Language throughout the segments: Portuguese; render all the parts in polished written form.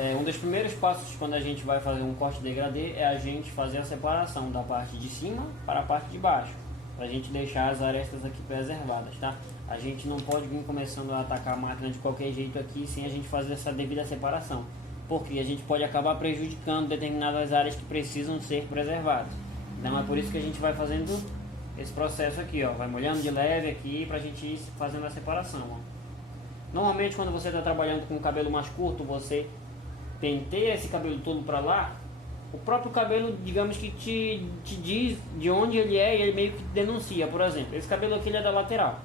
Um dos primeiros passos quando a gente vai fazer um corte degradê é a gente fazer a separação da parte de cima para a parte de baixo, para a gente deixar as arestas aqui preservadas, tá? A gente não pode vir começando a atacar a máquina de qualquer jeito aqui sem a gente fazer essa devida separação, porque a gente pode acabar prejudicando determinadas áreas que precisam ser preservadas. Então é por isso que a gente vai fazendo esse processo aqui, ó, vai molhando de leve aqui para a gente ir fazendo a separação, ó. Normalmente quando você está trabalhando com o cabelo mais curto, você penteia esse cabelo todo para lá, o próprio cabelo, digamos que te diz de onde ele é e ele meio que denuncia. Por exemplo, esse cabelo aqui ele é da lateral.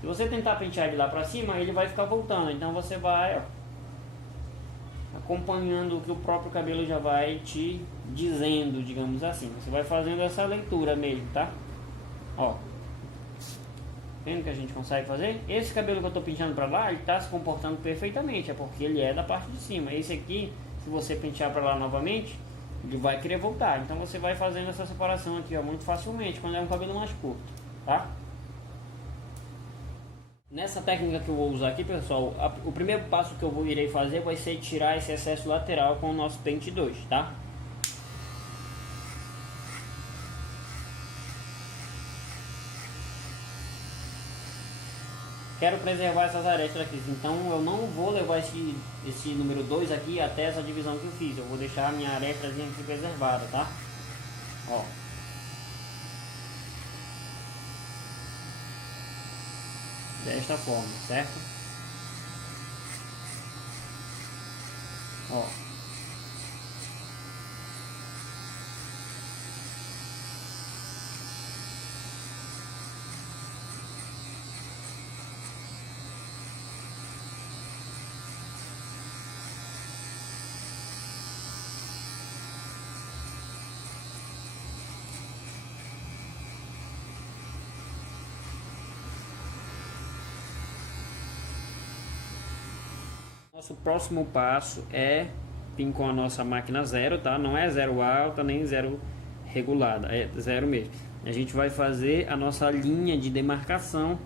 Se você tentar pentear ele lá para cima, ele vai ficar voltando. Então você vai, ó, acompanhando o que o próprio cabelo já vai te dizendo, digamos assim. Você vai fazendo essa leitura mesmo, tá? Ó, vendo que a gente consegue fazer? Esse cabelo que eu estou penteando para lá, ele está se comportando perfeitamente, é porque ele é da parte de cima. Esse aqui, se você pentear para lá novamente, ele vai querer voltar. Então você vai fazendo essa separação aqui, ó, muito facilmente, quando é um cabelo mais curto, tá? Nessa técnica que eu vou usar aqui, pessoal, o primeiro passo que eu irei fazer vai ser tirar esse excesso lateral com o nosso pente 2, tá? Quero preservar essas arestas aqui, então eu não vou levar esse número 2 aqui até essa divisão que eu fiz. Eu vou deixar a minha arestazinha aqui preservada, tá? Ó. Desta forma, certo? Ó. Nosso próximo passo é vir com a nossa máquina zero, tá? Não é zero alta nem zero regulada, é zero mesmo. A gente vai fazer a nossa linha de demarcação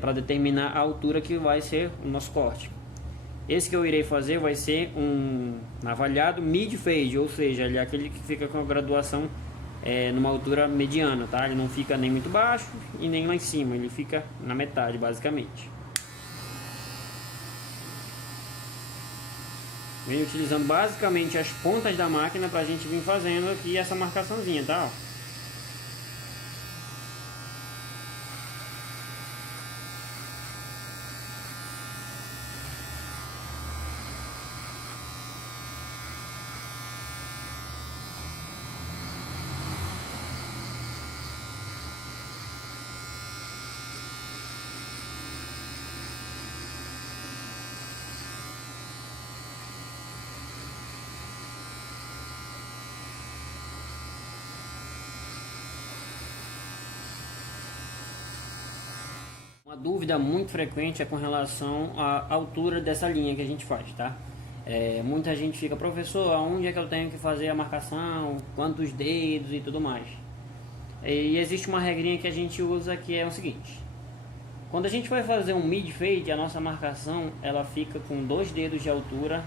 para determinar a altura que vai ser o nosso corte. Esse que eu irei fazer vai ser um navalhado mid fade, ou seja, ele é aquele que fica com a graduação numa altura mediana, tá? Ele não fica nem muito baixo e nem lá em cima, ele fica na metade basicamente. Vem utilizando basicamente as pontas da máquina para a gente vir fazendo aqui essa marcaçãozinha, tá? Uma dúvida muito frequente é com relação à altura dessa linha que a gente faz, tá? Muita gente fica, professor, aonde é que eu tenho que fazer a marcação, quantos dedos e tudo mais. E existe uma regrinha que a gente usa que é o seguinte: quando a gente vai fazer um mid fade, a nossa marcação ela fica com 2 dedos de altura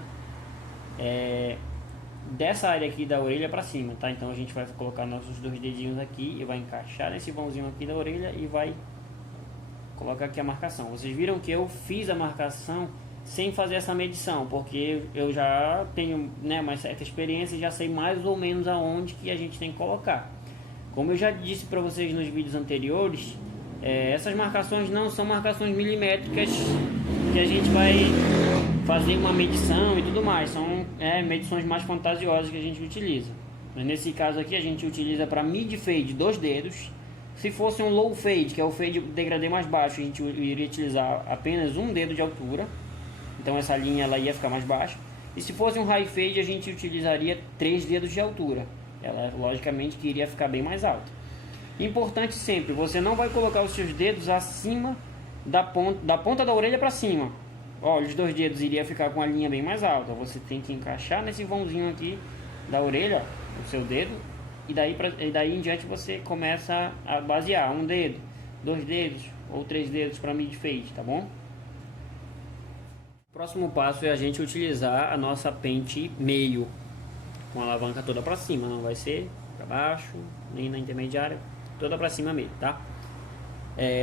dessa área aqui da orelha para cima, tá? Então a gente vai colocar nossos 2 dedinhos aqui e vai encaixar nesse vãozinho aqui da orelha e vai colocar aqui a marcação. Vocês viram que eu fiz a marcação sem fazer essa medição, porque eu já tenho, né, uma certa experiência e já sei mais ou menos aonde que a gente tem que colocar. Como eu já disse para vocês nos vídeos anteriores, essas marcações não são marcações milimétricas que a gente vai fazer uma medição e tudo mais, são medições mais fantasiosas que a gente utiliza. Mas nesse caso aqui a gente utiliza para mid fade 2 dedos. Se fosse um low fade, que é o fade degradê mais baixo, a gente iria utilizar apenas 1 dedo de altura. Então essa linha ela ia ficar mais baixa. E se fosse um high fade, a gente utilizaria 3 dedos de altura. Ela logicamente que iria ficar bem mais alta. Importante sempre, você não vai colocar os seus dedos acima da ponta da orelha para cima. Olha, os 2 dedos iria ficar com a linha bem mais alta. Você tem que encaixar nesse vãozinho aqui da orelha, o seu dedo. E daí em diante você começa a basear 1 dedo, 2 dedos ou 3 dedos para mid fade, tá bom? Próximo passo é a gente utilizar a nossa pente meio, com a alavanca toda para cima, não vai ser para baixo, nem na intermediária, toda para cima mesmo, tá?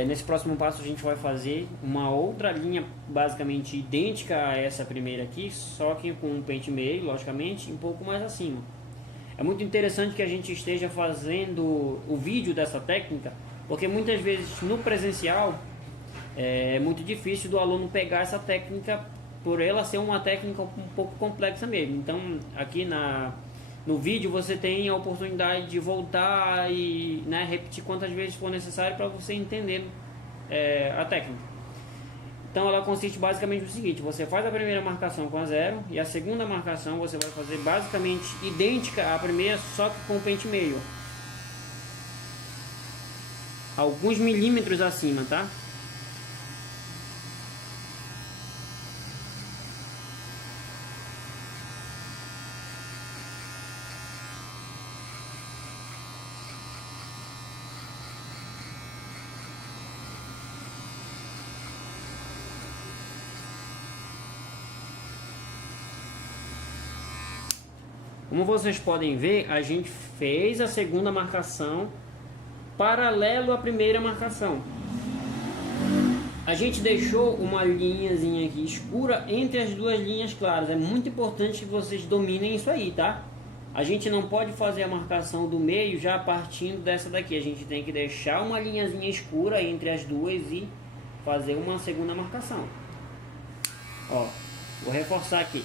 Nesse próximo passo a gente vai fazer uma outra linha basicamente idêntica a essa primeira aqui, só que com um pente meio, logicamente, um pouco mais acima. É muito interessante que a gente esteja fazendo o vídeo dessa técnica, porque muitas vezes no presencial é muito difícil do aluno pegar essa técnica, por ela ser uma técnica um pouco complexa mesmo. Então aqui no vídeo você tem a oportunidade de voltar e, né, repetir quantas vezes for necessário para você entender a técnica. Então ela consiste basicamente no seguinte: você faz a primeira marcação com a 0 e a segunda marcação você vai fazer basicamente idêntica à primeira, só que com o pente meio, alguns milímetros acima, tá? Como vocês podem ver, a gente fez a segunda marcação paralelo à primeira marcação. A gente deixou uma linhazinha aqui escura entre as duas linhas claras. É muito importante que vocês dominem isso aí, tá? A gente não pode fazer a marcação do meio já partindo dessa daqui. A gente tem que deixar uma linhazinha escura entre as duas e fazer uma segunda marcação. Ó, vou reforçar aqui.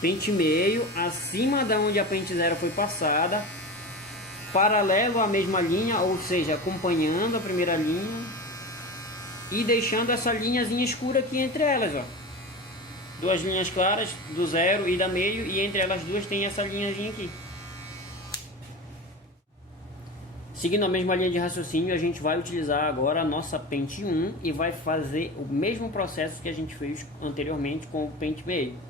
Pente meio acima da onde a pente 0 foi passada, paralelo à mesma linha, ou seja, acompanhando a primeira linha e deixando essa linhazinha escura aqui entre elas, ó. Duas linhas claras do 0 e da meio, e entre elas duas tem essa linhazinha aqui. Seguindo a mesma linha de raciocínio, a gente vai utilizar agora a nossa pente 1 e vai fazer o mesmo processo que a gente fez anteriormente com o pente meio.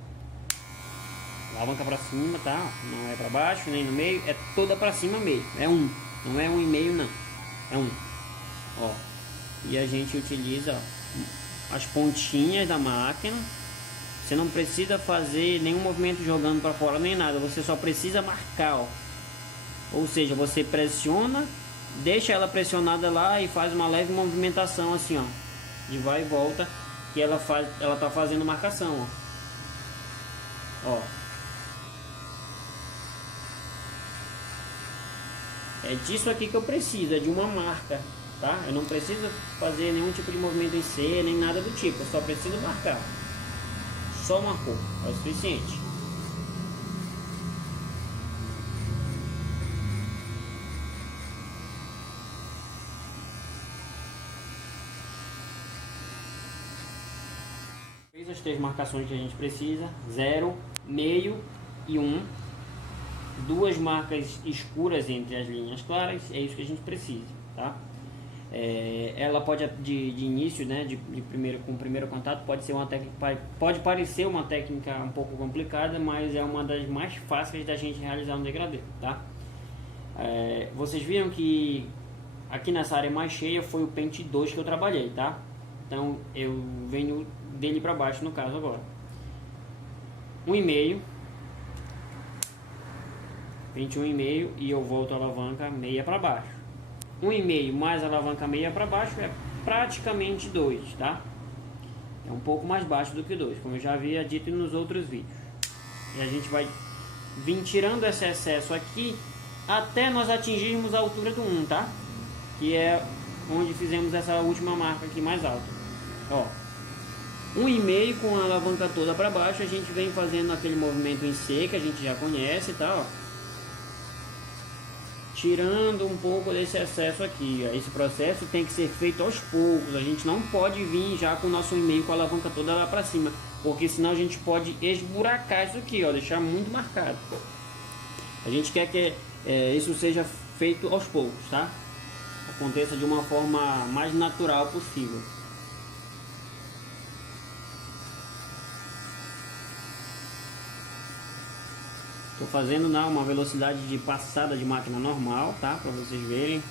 Alavanca para cima, tá? Não é para baixo nem no meio, é toda para cima mesmo. É um, não é 1,5 não, é um. Ó, e a gente utiliza, ó, as pontinhas da máquina. Você não precisa fazer nenhum movimento jogando para fora nem nada, você só precisa marcar, ó. Ou seja, você pressiona, deixa ela pressionada lá e faz uma leve movimentação assim, ó, de vai e volta, que ela tá fazendo marcação, ó. Ó. É disso aqui que eu preciso, é de uma marca, tá? Eu não preciso fazer nenhum tipo de movimento em C, nem nada do tipo, eu só preciso marcar. Só marcou, é o suficiente. Fez as três marcações que a gente precisa: 0, meio e 1. Duas marcas escuras entre as linhas claras, é isso que a gente precisa, tá? Ela pode de início, né, com o primeiro contato, pode ser uma técnica, pode parecer uma técnica um pouco complicada, mas é uma das mais fáceis da gente realizar no degradê, tá? Vocês viram que aqui nessa área mais cheia foi o pente 2 que eu trabalhei, tá? Então eu venho dele para baixo no caso agora. 1,5, pente 1,5 e eu volto a alavanca meia para baixo. 1,5 mais a alavanca meia para baixo é praticamente 2, tá? É um pouco mais baixo do que 2, como eu já havia dito nos outros vídeos. E a gente vai vir tirando esse excesso aqui até nós atingirmos a altura do 1, tá? Que é onde fizemos essa última marca aqui mais alta. Ó, 1,5 com a alavanca toda para baixo, a gente vem fazendo aquele movimento em C que a gente já conhece, tá? Ó, tirando um pouco desse excesso aqui. Esse processo tem que ser feito aos poucos. A gente não pode vir já com o nosso 1,5 com a alavanca toda lá para cima, porque senão a gente pode esburacar isso aqui, ó, deixar muito marcado. A gente quer que isso seja feito aos poucos, tá? Aconteça de uma forma mais natural possível. Estou fazendo uma velocidade de passada de máquina normal, tá? Para vocês verem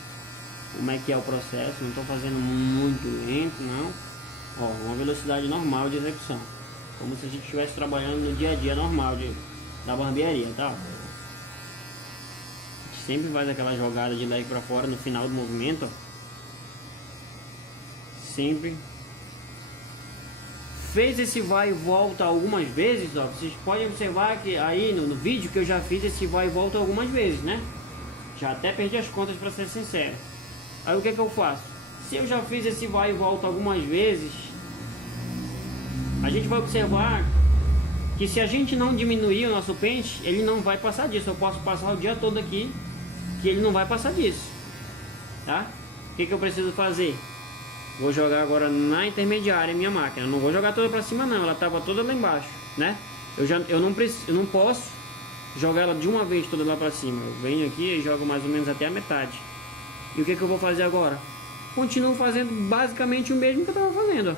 como é que é o processo. Não estou fazendo muito lento, não. Ó, uma velocidade normal de execução, como se a gente estivesse trabalhando no dia a dia normal da barbearia, tá? A gente sempre faz aquela jogada de leve para fora no final do movimento, ó. Sempre fez esse vai e volta algumas vezes, ó. Vocês podem observar que aí no vídeo que eu já fiz esse vai e volta algumas vezes, né? Já até perdi as contas, para ser sincero. Aí o que eu faço? Se eu já fiz esse vai e volta algumas vezes, a gente vai observar que se a gente não diminuir o nosso pente, ele não vai passar disso. Eu posso passar o dia todo aqui, que ele não vai passar disso, tá? O que eu preciso fazer? Vou jogar agora na intermediária a minha máquina. Não vou jogar toda para cima não, ela estava toda lá embaixo, né? Eu não posso jogar ela de uma vez toda lá para cima. Eu venho aqui e jogo mais ou menos até a metade. E o que eu vou fazer agora? Continuo fazendo basicamente o mesmo que eu estava fazendo, ó.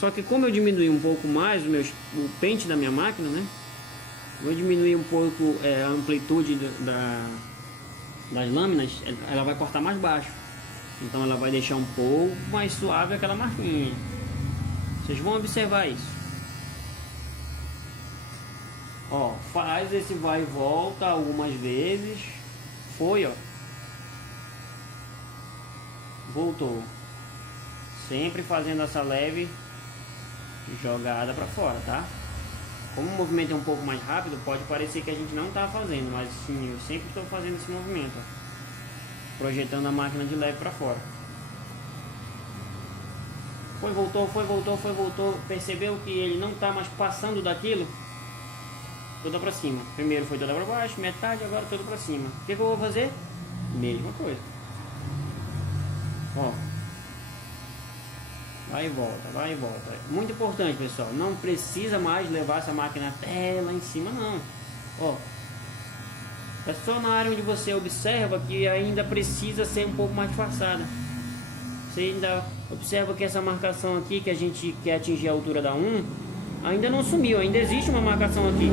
Só que como eu diminui um pouco mais o pente da minha máquina, né? Vou diminuir um pouco a amplitude das lâminas, ela vai cortar mais baixo. Então ela vai deixar um pouco mais suave aquela marquinha. Vocês vão observar isso. Ó, faz esse vai e volta algumas vezes. Foi, ó. Voltou. Sempre fazendo essa leve jogada para fora, tá? Como o movimento é um pouco mais rápido, pode parecer que a gente não tá fazendo, mas sim, eu sempre estou fazendo esse movimento, ó. Projetando a máquina de leve para fora. Foi, voltou, foi, voltou, foi, voltou. Percebeu que ele não está mais passando daquilo? Toda para cima. Primeiro foi toda para baixo, metade, agora toda para cima. O que eu vou fazer? Mesma coisa. Ó. Vai e volta, vai e volta. Muito importante, pessoal. Não precisa mais levar essa máquina até lá em cima, não. Ó. É só na área onde você observa que ainda precisa ser um pouco mais disfarçada. Você ainda observa que essa marcação aqui, que a gente quer atingir a altura da 1, ainda não sumiu, ainda existe uma marcação aqui.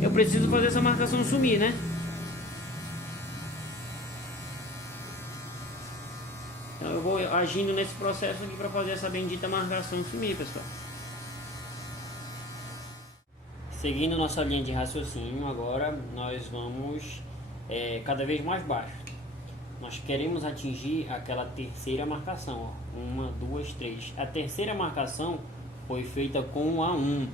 Eu preciso fazer essa marcação sumir, né? Então eu vou agindo nesse processo aqui para fazer essa bendita marcação sumir, pessoal. Seguindo nossa linha de raciocínio, agora nós vamos cada vez mais baixo. Nós queremos atingir aquela terceira marcação, ó. 1, 2, 3. A terceira marcação foi feita com a 1.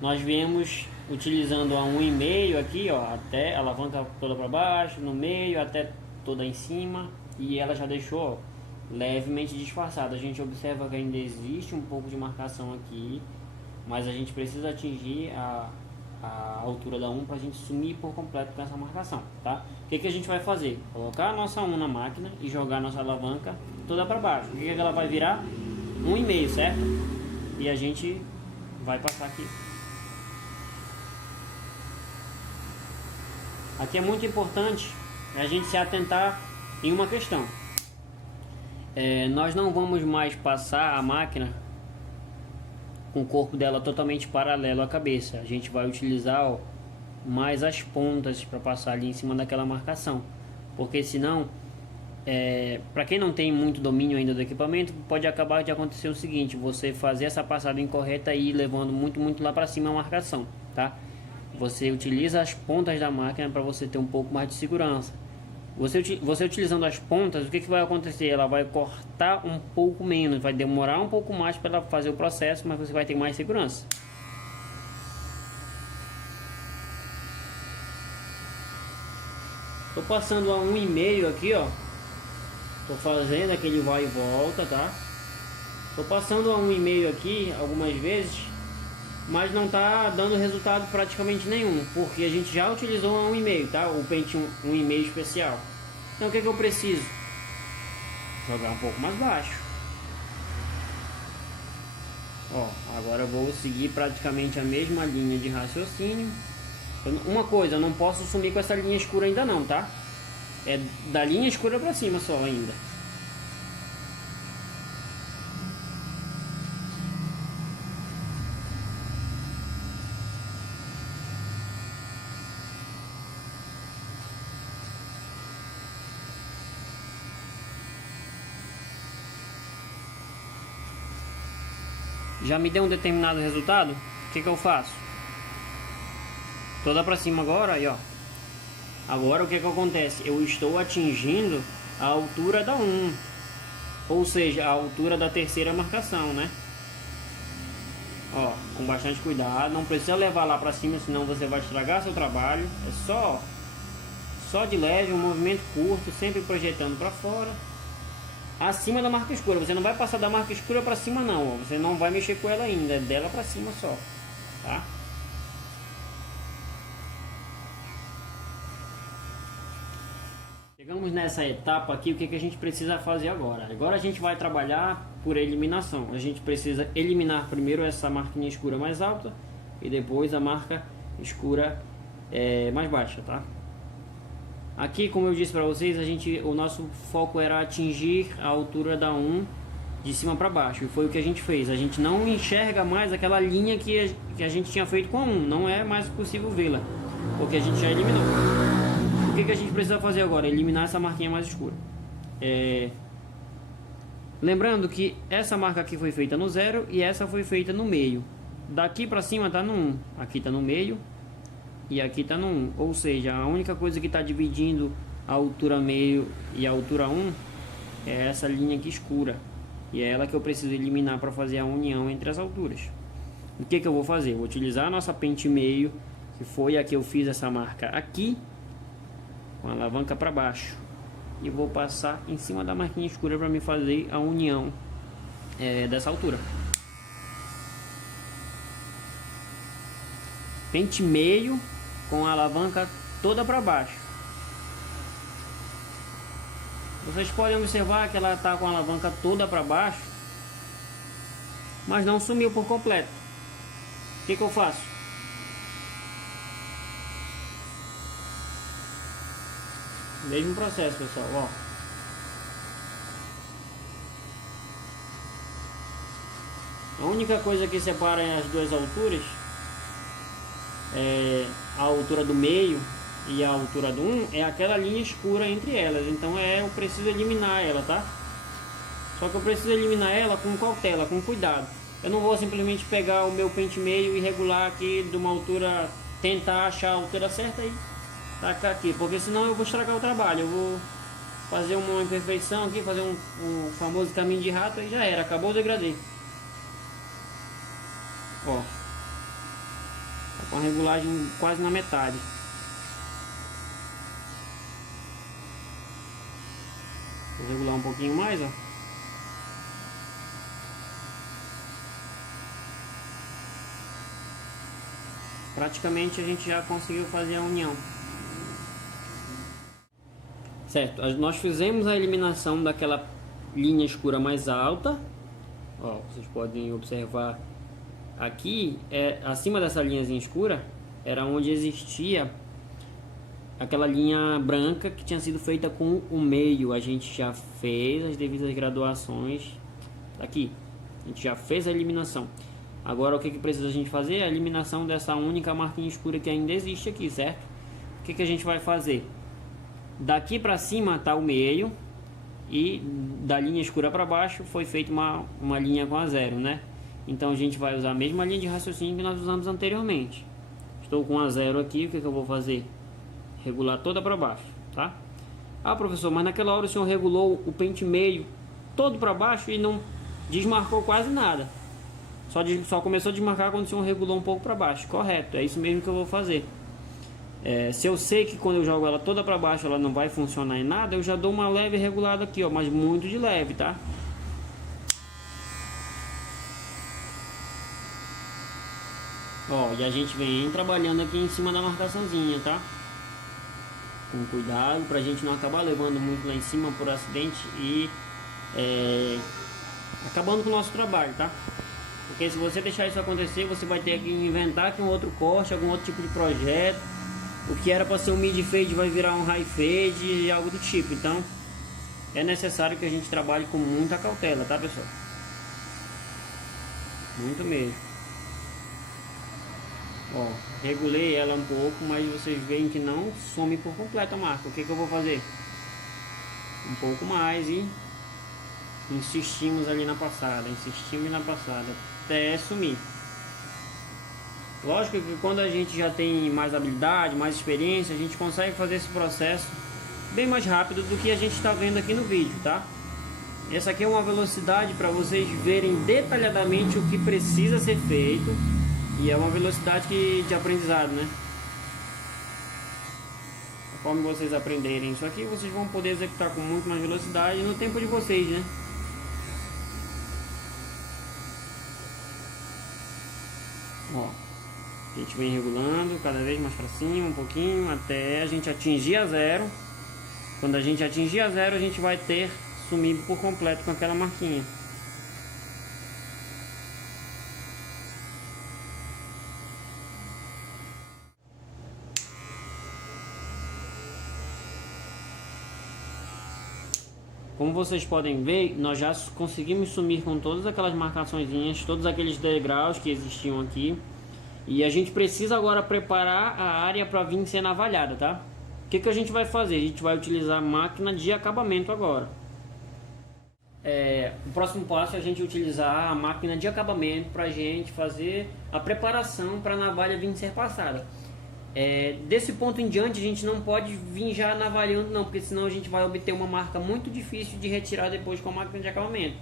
Nós viemos utilizando a 1,5 aqui, ó, até a alavanca toda para baixo, no meio, até toda em cima, e ela já deixou, ó, levemente disfarçada. A gente observa que ainda existe um pouco de marcação aqui, mas a gente precisa atingir a altura da 1 para a gente sumir por completo com essa marcação, tá? O que a gente vai fazer? Colocar a nossa 1 na máquina e jogar a nossa alavanca toda para baixo. O que ela vai virar? 1,5, certo? E a gente vai passar aqui. Aqui é muito importante a gente se atentar em uma questão. Nós não vamos mais passar a máquina com o corpo dela totalmente paralelo à cabeça. A gente vai utilizar, ó, mais as pontas para passar ali em cima daquela marcação, porque senão, para quem não tem muito domínio ainda do equipamento, pode acabar de acontecer o seguinte: você fazer essa passada incorreta e ir levando muito lá para cima a marcação, tá? Você utiliza as pontas da máquina para você ter um pouco mais de segurança. Você utilizando as pontas, o que vai acontecer? Ela vai cortar um pouco menos, vai demorar um pouco mais para ela fazer o processo, mas você vai ter mais segurança. Tô passando a 1,5 aqui, ó. Tô fazendo aquele vai e volta, tá? Tô passando a 1,5 aqui algumas vezes, mas não tá dando resultado praticamente nenhum, porque a gente já utilizou a 1,5, tá? O pente 1,5 especial. Então o que eu preciso? Jogar um pouco mais baixo. Ó, agora eu vou seguir praticamente a mesma linha de raciocínio. Uma coisa, eu não posso sumir com essa linha escura ainda não, tá? É da linha escura pra cima só ainda. já me deu um determinado resultado, o que eu faço? Toda para cima agora, aí ó. Agora o que acontece? Eu estou atingindo a altura da 1, ou seja, a altura da terceira marcação, né? Ó, com bastante cuidado, não precisa levar lá para cima, senão você vai estragar seu trabalho. É só de leve, um movimento curto, sempre projetando para fora, acima da marca escura. Você não vai passar da marca escura para cima não, ó. Você não vai mexer com ela ainda, é dela para cima só, tá? Chegamos nessa etapa aqui, o que a gente precisa fazer agora? Agora a gente vai trabalhar por eliminação. A gente precisa eliminar primeiro essa marquinha escura mais alta e depois a marca escura mais baixa, tá? Aqui, como eu disse para vocês, o nosso foco era atingir a altura da 1 de cima para baixo. E foi o que a gente fez. A gente não enxerga mais aquela linha que a gente tinha feito com a 1. Não é mais possível vê-la, porque a gente já eliminou. O que a gente precisa fazer agora? Eliminar essa marquinha mais escura. Lembrando que essa marca aqui foi feita no 0 e essa foi feita no meio. Daqui para cima está no 1. Aqui está no meio. E aqui está no 1, ou seja, a única coisa que está dividindo a altura meio e a altura 1 é essa linha aqui escura. E é ela que eu preciso eliminar para fazer a união entre as alturas. O que eu vou fazer? Eu vou utilizar a nossa pente meio, que foi a que eu fiz essa marca aqui, com a alavanca para baixo. E vou passar em cima da marquinha escura para me fazer a união dessa altura. Pente meio com a alavanca toda para baixo. Vocês podem observar que ela está com a alavanca toda para baixo, mas não sumiu por completo. O que eu faço? Mesmo processo, pessoal, ó. A única coisa que separa as duas alturas a altura do meio e a altura do 1 é aquela linha escura entre elas. Então eu preciso eliminar ela, tá? Só que eu preciso eliminar ela com cautela, com cuidado. Eu não vou simplesmente pegar o meu pente meio e regular aqui de uma altura, tentar achar a altura certa e tacar aqui, porque senão eu vou estragar o trabalho. Eu vou fazer uma imperfeição aqui, fazer um famoso caminho de rato e já era, acabou o degradê. Ó, com a regulagem quase na metade. Vou regular um pouquinho mais, ó. Praticamente a gente já conseguiu fazer a união. Certo, nós fizemos a eliminação daquela linha escura mais alta. Ó, vocês podem observar aqui, acima dessa linhazinha escura, era onde existia aquela linha branca que tinha sido feita com o meio. A gente já fez as devidas graduações aqui. A gente já fez a eliminação. Agora o que precisa a gente fazer? A eliminação dessa única marquinha escura que ainda existe aqui, certo? O que a gente vai fazer? Daqui para cima está o meio e da linha escura para baixo foi feita uma linha com a 0, né? Então a gente vai usar a mesma linha de raciocínio que nós usamos anteriormente. Estou com a 0 aqui, o que eu vou fazer? Regular toda para baixo, tá? Ah, professor, mas naquela hora o senhor regulou o pente meio todo para baixo e não desmarcou quase nada. Só começou a desmarcar quando o senhor regulou um pouco para baixo. Correto, é isso mesmo que eu vou fazer. Se eu sei que quando eu jogo ela toda para baixo ela não vai funcionar em nada, eu já dou uma leve regulada aqui, ó, mas muito de leve, tá? Ó, e a gente vem trabalhando aqui em cima da marcaçãozinha, tá? Com cuidado pra gente não acabar levando muito lá em cima por acidente e acabando com o nosso trabalho, tá? Porque se você deixar isso acontecer, você vai ter que inventar aqui um outro corte, algum outro tipo de projeto. O que era para ser um mid fade vai virar um high fade e algo do tipo. Então é necessário que a gente trabalhe com muita cautela, tá, pessoal? Muito mesmo. Ó, regulei ela um pouco, mas vocês veem que não some por completo a marca. O que eu vou fazer? Um pouco mais e insistimos ali na passada, insistimos na passada. até sumir. Lógico que quando a gente já tem mais habilidade, mais experiência, a gente consegue fazer esse processo bem mais rápido do que a gente está vendo aqui no vídeo, tá? Essa aqui é uma velocidade para vocês verem detalhadamente o que precisa ser feito, e é uma velocidade de aprendizado, né? Conforme vocês aprenderem isso aqui, vocês vão poder executar com muito mais velocidade no tempo de vocês, né? Ó, a gente vem regulando cada vez mais para cima, um pouquinho, até a gente atingir a zero. Quando a gente atingir a zero, a gente vai ter sumido por completo com aquela marquinha. Como vocês podem ver, nós já conseguimos sumir com todas aquelas marcaçõezinhas, todos aqueles degraus que existiam aqui. E a gente precisa agora preparar a área para vir ser navalhada, tá? O que a gente vai fazer? A gente vai utilizar a máquina de acabamento agora. O próximo passo é a gente utilizar a máquina de acabamento para a gente fazer a preparação para a navalha vir ser passada. Desse ponto em diante a gente não pode vir já navalhando não, porque senão a gente vai obter uma marca muito difícil de retirar depois com a máquina de acabamento.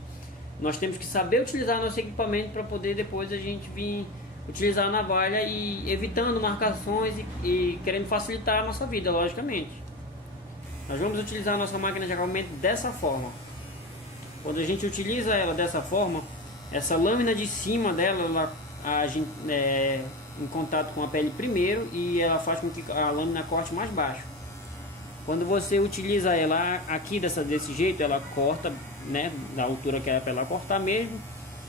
Nós temos que saber utilizar nosso equipamento para poder depois a gente vir utilizar a navalha e evitando marcações e querendo facilitar a nossa vida, logicamente. Nós vamos utilizar a nossa máquina de acabamento dessa forma. Quando a gente utiliza ela dessa forma, essa lâmina de cima dela, a gente em contato com a pele primeiro, e ela faz com que a lâmina corte mais baixo. Quando você utiliza ela aqui desse jeito, ela corta, né, da altura que é para ela cortar mesmo.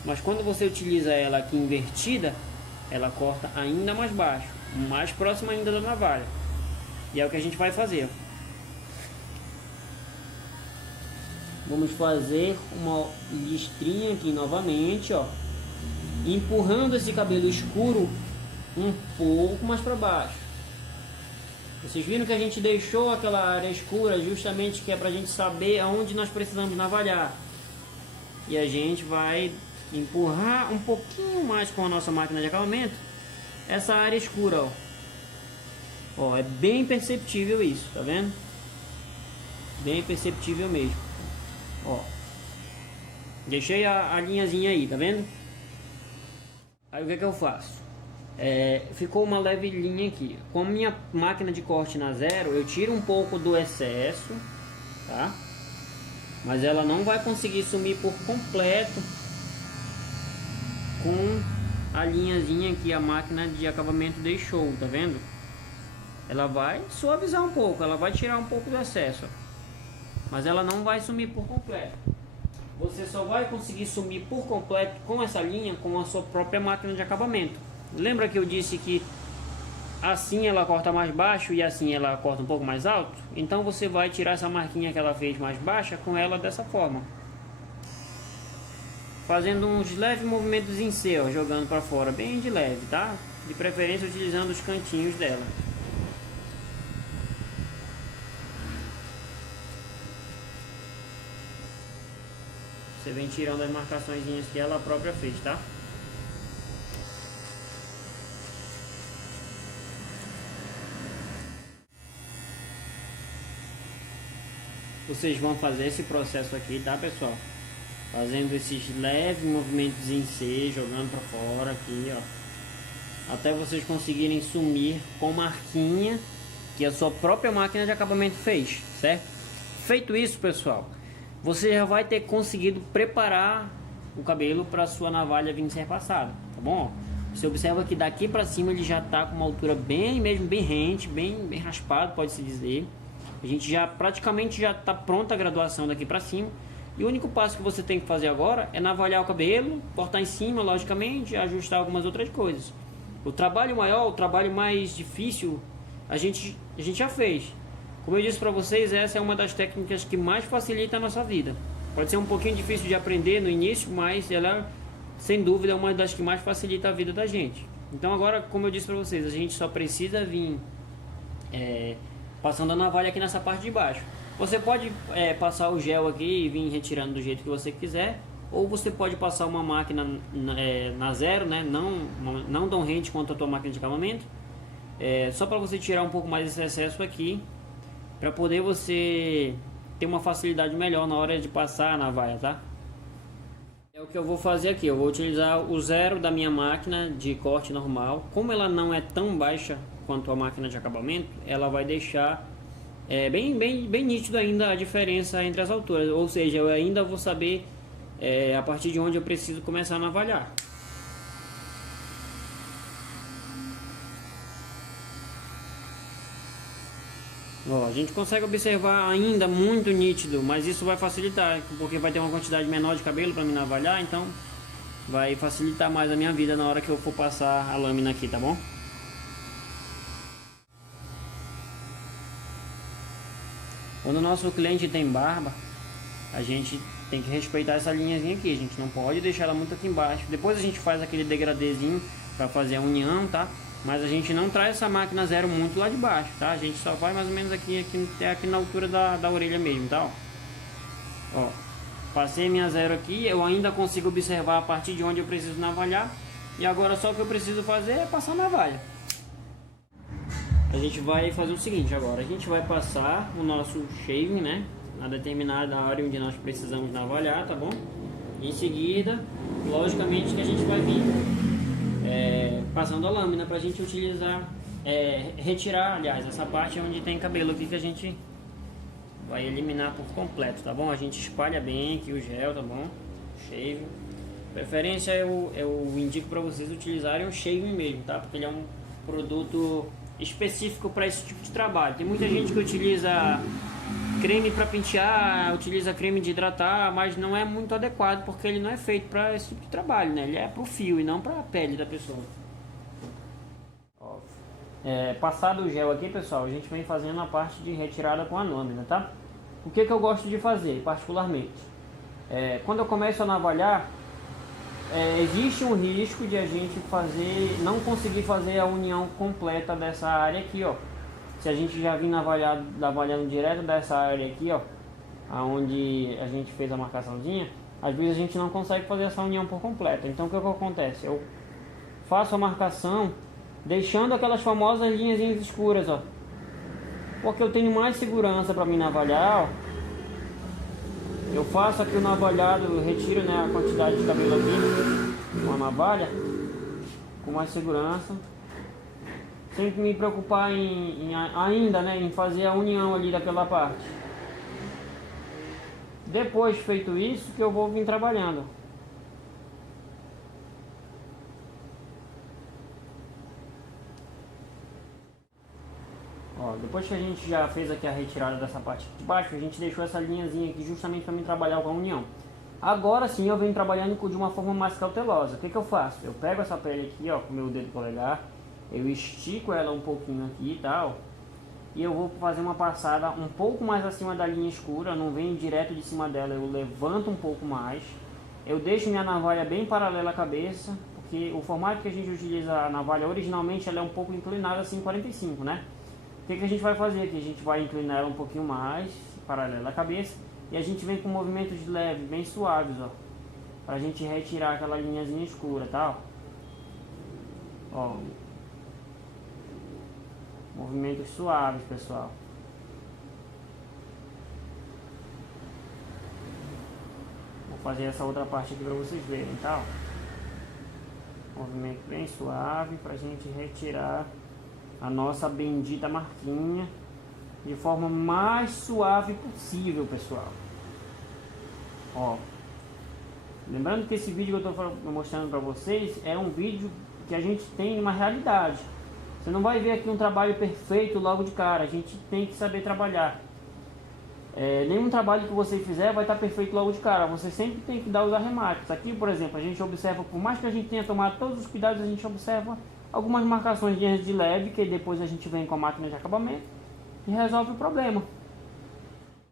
Mas quando você utiliza ela aqui invertida, ela corta ainda mais baixo, mais próximo ainda da navalha. E é o que a gente vai fazer. Vamos fazer uma listrinha aqui novamente, ó, empurrando esse cabelo escuro um pouco mais para baixo. Vocês viram que a gente deixou aquela área escura justamente que é para a gente saber aonde nós precisamos navalhar. E a gente vai empurrar um pouquinho mais com a nossa máquina de acabamento essa área escura, ó, é bem perceptível isso, tá vendo? Bem perceptível mesmo, ó. Deixei a linhazinha aí, tá vendo? Aí o que eu faço? Ficou uma leve linha aqui. Com a minha máquina de corte na zero, eu tiro um pouco do excesso, tá? Mas ela não vai conseguir sumir por completo com a linhazinha que a máquina de acabamento deixou, tá vendo? Ela vai suavizar um pouco, ela vai tirar um pouco do excesso, mas ela não vai sumir por completo. Você só vai conseguir sumir por completo com essa linha com a sua própria máquina de acabamento. Lembra que eu disse que assim ela corta mais baixo e assim ela corta um pouco mais alto? Então você vai tirar essa marquinha que ela fez mais baixa com ela dessa forma, fazendo uns leves movimentos em C, ó, jogando para fora, bem de leve, tá? De preferência utilizando os cantinhos dela. Você vem tirando as marcações que ela própria fez, tá? Vocês vão fazer esse processo aqui, tá, pessoal? Fazendo esses leves movimentos em C, jogando para fora aqui, ó, até vocês conseguirem sumir com marquinha que a sua própria máquina de acabamento fez, certo? Feito isso, pessoal, você já vai ter conseguido preparar o cabelo para sua navalha vir ser passada, tá bom? Você observa que daqui para cima ele já tá com uma altura bem rente, bem raspado, pode se dizer. A gente já praticamente já está pronta a graduação daqui para cima. E o único passo que você tem que fazer agora é navalhar o cabelo, cortar em cima, logicamente, ajustar algumas outras coisas. O trabalho maior, o trabalho mais difícil, a gente já fez. Como eu disse para vocês, essa é uma das técnicas que mais facilita a nossa vida. Pode ser um pouquinho difícil de aprender no início, mas ela, sem dúvida, é uma das que mais facilita a vida da gente. Então agora, como eu disse para vocês, a gente só precisa vir passando a navalha aqui nessa parte de baixo. Você pode passar o gel aqui e vir retirando do jeito que você quiser, ou você pode passar uma máquina na zero, né? Não tão rente quanto a tua máquina de acabamento, só para você tirar um pouco mais esse excesso aqui, para poder você ter uma facilidade melhor na hora de passar a navalha, tá? É o que eu vou fazer aqui. Eu vou utilizar o zero da minha máquina de corte normal. Como ela não é tão baixa quanto a máquina de acabamento, ela vai deixar bem nítido ainda a diferença entre as alturas. Ou seja, eu ainda vou saber a partir de onde eu preciso começar a navalhar. Ó, a gente consegue observar ainda muito nítido, mas isso vai facilitar, porque vai ter uma quantidade menor de cabelo para me navalhar, então vai facilitar mais a minha vida na hora que eu for passar a lâmina aqui, tá bom? Quando o nosso cliente tem barba, a gente tem que respeitar essa linhazinha aqui, a gente não pode deixar ela muito aqui embaixo. Depois a gente faz aquele degradêzinho para fazer a união, tá? Mas a gente não traz essa máquina zero muito lá de baixo, tá? A gente só vai mais ou menos aqui na altura da orelha mesmo, tá? Ó, passei minha zero aqui, eu ainda consigo observar a partir de onde eu preciso navalhar. E agora só o que eu preciso fazer é passar a navalha. A gente vai fazer o seguinte agora, a gente vai passar o nosso shaving, né? Na determinada área onde nós precisamos navalhar, tá bom? Em seguida, logicamente que a gente vai vir passando a lâmina para a gente utilizar, retirar, aliás, essa parte onde tem cabelo aqui que a gente vai eliminar por completo, tá bom? A gente espalha bem aqui o gel, tá bom? Shave. Preferência eu indico para vocês utilizarem o shaving mesmo, tá? Porque ele é um produto específico para esse tipo de trabalho. Tem muita gente que utiliza creme para pentear, utiliza creme de hidratar, mas não é muito adequado porque ele não é feito para esse tipo de trabalho, né? Ele é para o fio e não para a pele da pessoa. Passado o gel aqui, pessoal, a gente vem fazendo a parte de retirada com a lâmina, tá? O que eu gosto de fazer, particularmente? Quando eu começo a navalhar, existe um risco de a gente não conseguir fazer a união completa dessa área aqui, ó. Se a gente já vir navalhando direto dessa área aqui, ó, aonde a gente fez a marcaçãozinha, às vezes a gente não consegue fazer essa união por completo. Então o que acontece? Eu faço a marcação deixando aquelas famosas linhas escuras, ó, porque eu tenho mais segurança para me navalhar, ó. Eu faço aqui o navalhado, eu retiro, né, a quantidade de cabelo aqui com a navalha com mais segurança, sem me preocupar em fazer a união ali daquela parte. Depois feito isso, que eu vou vir trabalhando. Ó, depois que a gente já fez aqui a retirada dessa parte de baixo, a gente deixou essa linhazinha aqui justamente para mim trabalhar com a união. Agora sim eu venho trabalhando de uma forma mais cautelosa. O que eu faço? Eu pego essa pele aqui, ó, com o meu dedo polegar, eu estico ela um pouquinho aqui e tal, e eu vou fazer uma passada um pouco mais acima da linha escura, não venho direto de cima dela, eu levanto um pouco mais, eu deixo minha navalha bem paralela à cabeça, porque o formato que a gente utiliza a navalha originalmente ela é um pouco inclinada assim 45, né? O que a gente vai fazer aqui? A gente vai inclinar ela um pouquinho mais, paralela à cabeça, e a gente vem com movimentos leves, bem suaves, ó, pra gente retirar aquela linhazinha escura, tá? Ó, movimentos suaves, pessoal. Vou fazer essa outra parte aqui pra vocês verem, tá? Movimento bem suave pra gente retirar a nossa bendita marquinha de forma mais suave possível, pessoal. Ó, lembrando que esse vídeo que eu estou mostrando para vocês é um vídeo que a gente tem uma realidade. Você não vai ver aqui um trabalho perfeito logo de cara. A gente tem que saber trabalhar. Nenhum trabalho que você fizer vai estar perfeito logo de cara. Você sempre tem que dar os arremates. Aqui, por exemplo, a gente observa, por mais que a gente tenha tomado todos os cuidados, a gente observa algumas marcações de leve, que depois a gente vem com a máquina de acabamento e resolve o problema.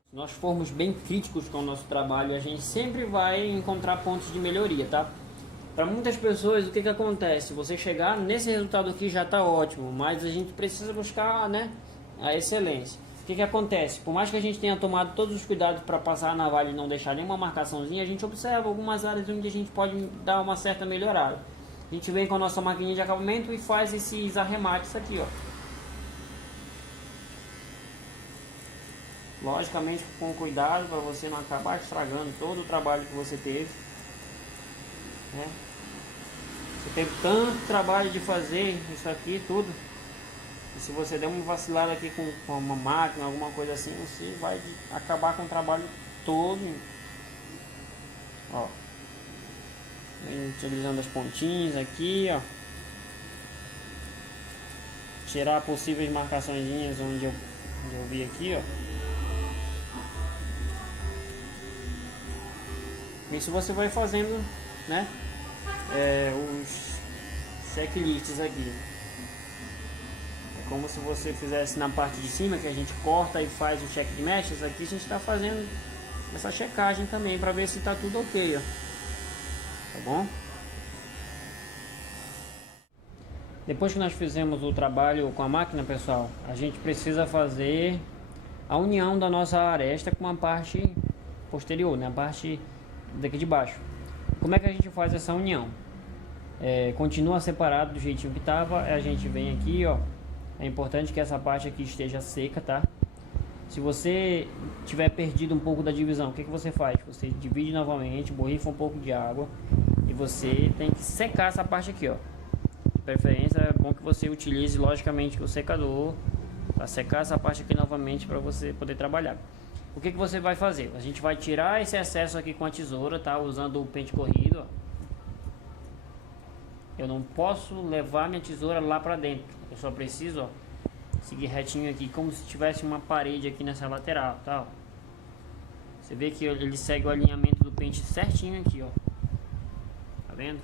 Se nós formos bem críticos com o nosso trabalho, a gente sempre vai encontrar pontos de melhoria, tá? Para muitas pessoas, o que acontece? Você chegar nesse resultado aqui já está ótimo, mas a gente precisa buscar, né, a excelência. O que acontece? Por mais que a gente tenha tomado todos os cuidados para passar a navalha e não deixar nenhuma marcaçãozinha, a gente observa algumas áreas onde a gente pode dar uma certa melhorada. A gente vem com a nossa maquininha de acabamento e faz esses arremates aqui, ó. Logicamente com cuidado para você não acabar estragando todo o trabalho que você teve, né? Você teve tanto trabalho de fazer isso aqui tudo, e se você der uma vacilada aqui com uma máquina, alguma coisa assim, você vai acabar com o trabalho todo. Ó, utilizando as pontinhas aqui, ó, tirar possíveis marcações onde eu vi aqui, ó. Isso você vai fazendo, né, os checklists aqui. É como se você fizesse na parte de cima, que a gente corta e faz o check de mechas. Aqui a gente está fazendo essa checagem também para ver se está tudo ok, ó. Tá bom? Depois que nós fizemos o trabalho com a máquina, pessoal, a gente precisa fazer a união da nossa aresta com a parte posterior, né, a parte daqui de baixo. Como é que a gente faz essa união? Continua separado do jeitinho que estava. A gente vem aqui, ó. É importante que essa parte aqui esteja seca, tá? Se você tiver perdido um pouco da divisão, o que você faz? Você divide novamente, borrifa um pouco de água e você tem que secar essa parte aqui, ó. De preferência é bom que você utilize logicamente o secador para secar essa parte aqui novamente para você poder trabalhar. O que você vai fazer? A gente vai tirar esse excesso aqui com a tesoura, tá? Usando o pente corrido, ó. Eu não posso levar minha tesoura lá pra dentro. Eu só preciso, ó, seguir retinho aqui, como se tivesse uma parede aqui nessa lateral, tá? Você vê que ele segue o alinhamento do pente certinho aqui, ó. Tá vendo?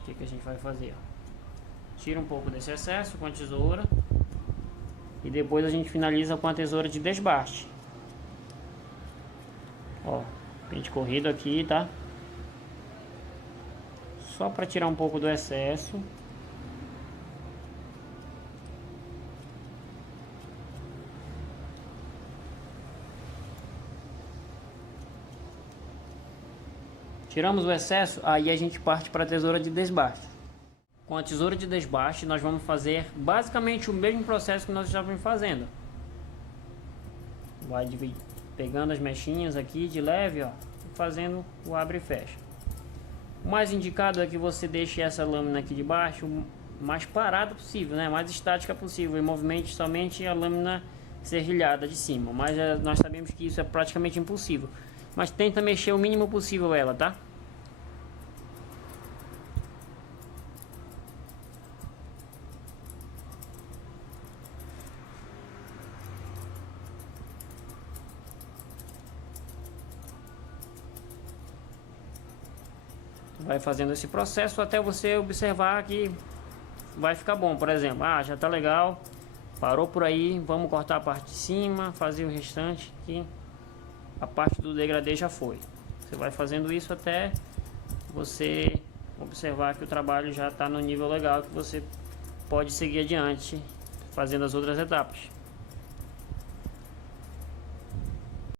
O que a gente vai fazer, ó? Tira um pouco desse excesso com a tesoura e depois a gente finaliza com a tesoura de desbaste. Ó, pente corrido aqui, tá? Só para tirar um pouco do excesso. Tiramos o excesso, aí a gente parte para a tesoura de desbaste. Com a tesoura de desbaste nós vamos fazer basicamente o mesmo processo que nós estávamos fazendo. Vai pegando as mechinhas aqui de leve, ó, fazendo o abre e fecha. O mais indicado é que você deixe essa lâmina aqui de baixo o mais parada possível, né? Mais estática possível, e movimente somente a lâmina serrilhada de cima. Mas nós sabemos que isso é praticamente impossível. Mas tenta mexer o mínimo possível ela, tá? Vai fazendo esse processo até você observar que vai ficar bom. Por exemplo, já tá legal, parou por aí, vamos cortar a parte de cima, fazer o restante aqui. A parte do degradê já foi. Você vai fazendo isso até você observar que o trabalho já está no nível legal, que você pode seguir adiante fazendo as outras etapas.